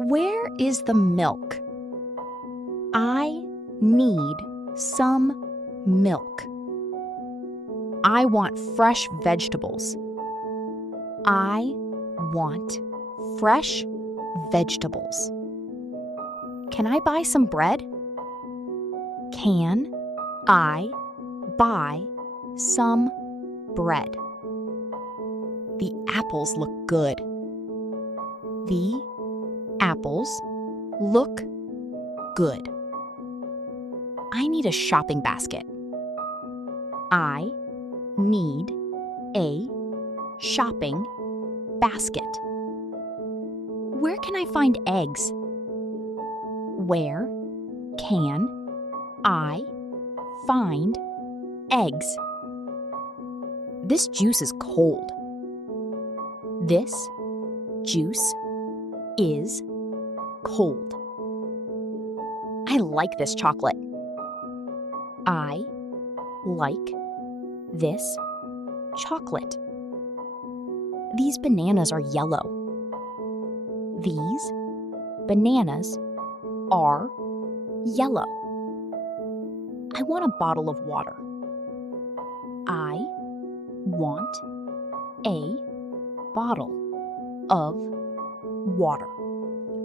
Where is the milk? I need some milk. I want fresh vegetables. I want fresh vegetables. Can I buy some bread? Can I buy some bread? The apples look good. The apples look good. I need a shopping basket. I need a shopping basket. Where can I find eggs? Where can I find eggs? This juice is cold. This juice is cold. I like this chocolate. I like this chocolate. These bananas are yellow. These bananas are yellow. I want a bottle of water. I want a bottle of water.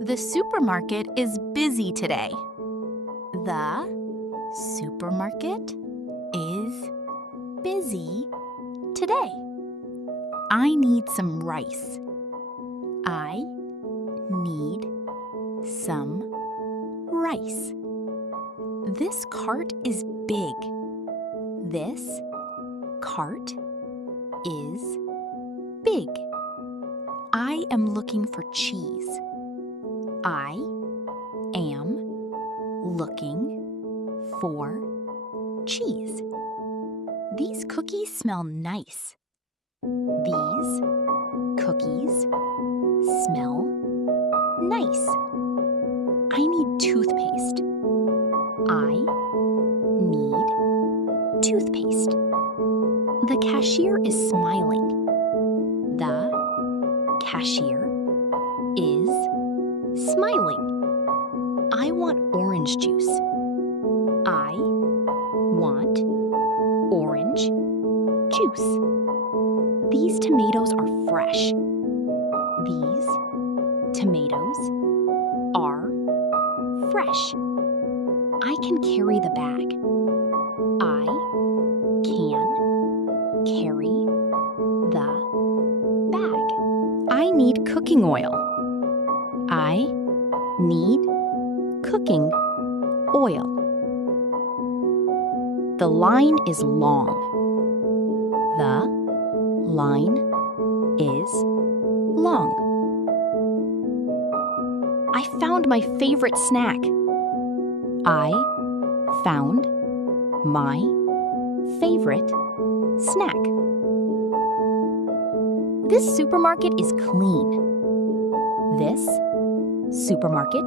The supermarket is busy today. The supermarket is busy today. I need some rice. I need some rice. This cart is big. This cart is big. I am looking for cheese. I am looking for cheese. These cookies smell nice. These cookies smell nice. I need toothpaste. I need toothpaste. The cashier is smiling. The cashier is smiling. I want orange juice. I want orange juice. These tomatoes are fresh. These tomatoes are fresh. I can carry the bag. I can carry the bag. I need cooking oil. I need cooking oil. The line is long. The line is long. I found my favorite snack. I found my favorite snack. This supermarket is clean. This supermarket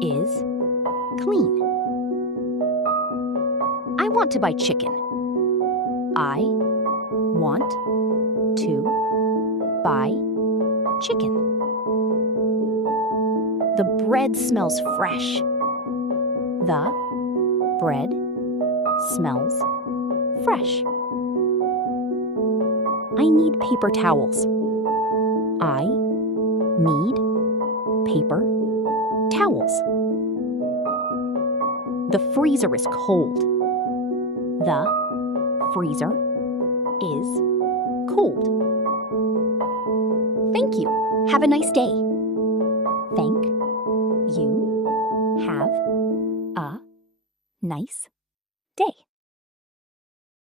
is clean. I want to buy chicken. I want to buy chicken. The bread smells fresh. The bread smells fresh. I need paper towels. I need paper towels. The freezer is cold. The freezer is cold. Thank you. Have a nice day. Thank you. Have a nice day.